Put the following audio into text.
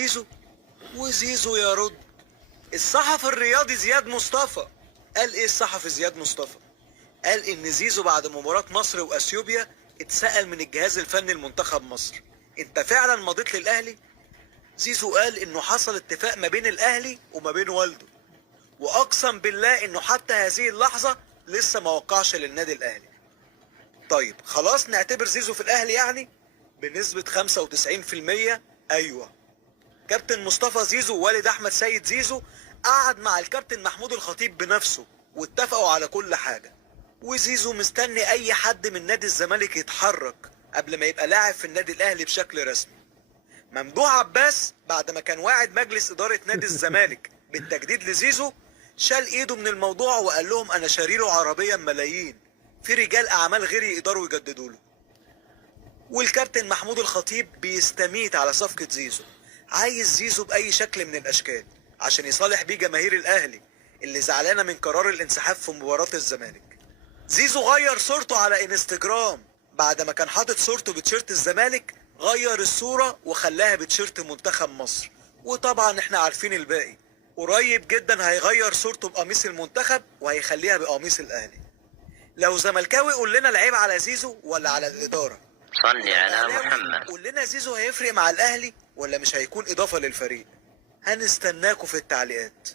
زيزو؟ وزيزو يرد. الصحفي الرياضي زياد مصطفى قال ايه؟ الصحفي زياد مصطفى قال ان زيزو بعد مباراة مصر واثيوبيا اتسأل من الجهاز الفني لمنتخب مصر: انت فعلا مضيت للاهلي؟ زيزو قال انه حصل اتفاق ما بين الاهلي وما بين والده، واقسم بالله انه حتى هذه اللحظة لسه ما وقعش للنادي الاهلي. طيب خلاص نعتبر زيزو في الاهلي يعني؟ بنسبة 95% ايوه. كابتن مصطفى زيزو ووالد احمد سيد زيزو قعد مع الكابتن محمود الخطيب بنفسه واتفقوا على كل حاجة، وزيزو مستني اي حد من نادي الزمالك يتحرك قبل ما يبقى لاعب في النادي الاهلي بشكل رسمي. ممدوح عباس بعد ما كان واعد مجلس ادارة نادي الزمالك بالتجديد لزيزو شال ايده من الموضوع وقال لهم انا شاريله عربية ملايين، في رجال اعمال غيري يقدروا يجددوا له. والكابتن محمود الخطيب بيستميت على صفقة زيزو، عايز زيزو بأي شكل من الأشكال عشان يصالح بيه جماهير الأهلي اللي زعلانة من قرار الانسحاب في مباراة الزمالك. زيزو غير صورته على انستجرام بعد ما كان حاطط صورته بتيشيرت الزمالك، غير الصورة وخلاها بتيشيرت منتخب مصر، وطبعا احنا عارفين الباقي. قريب جدا هيغير صورته بقميص المنتخب وهيخليها بقميص الأهلي. لو زملكاوي قول لنا العيب على زيزو ولا على الإدارة؟ صلي على محمد. قول لنا زيزو هيفرق مع الاهلي ولا مش هيكون اضافه للفريق؟ هنستناكوا في التعليقات.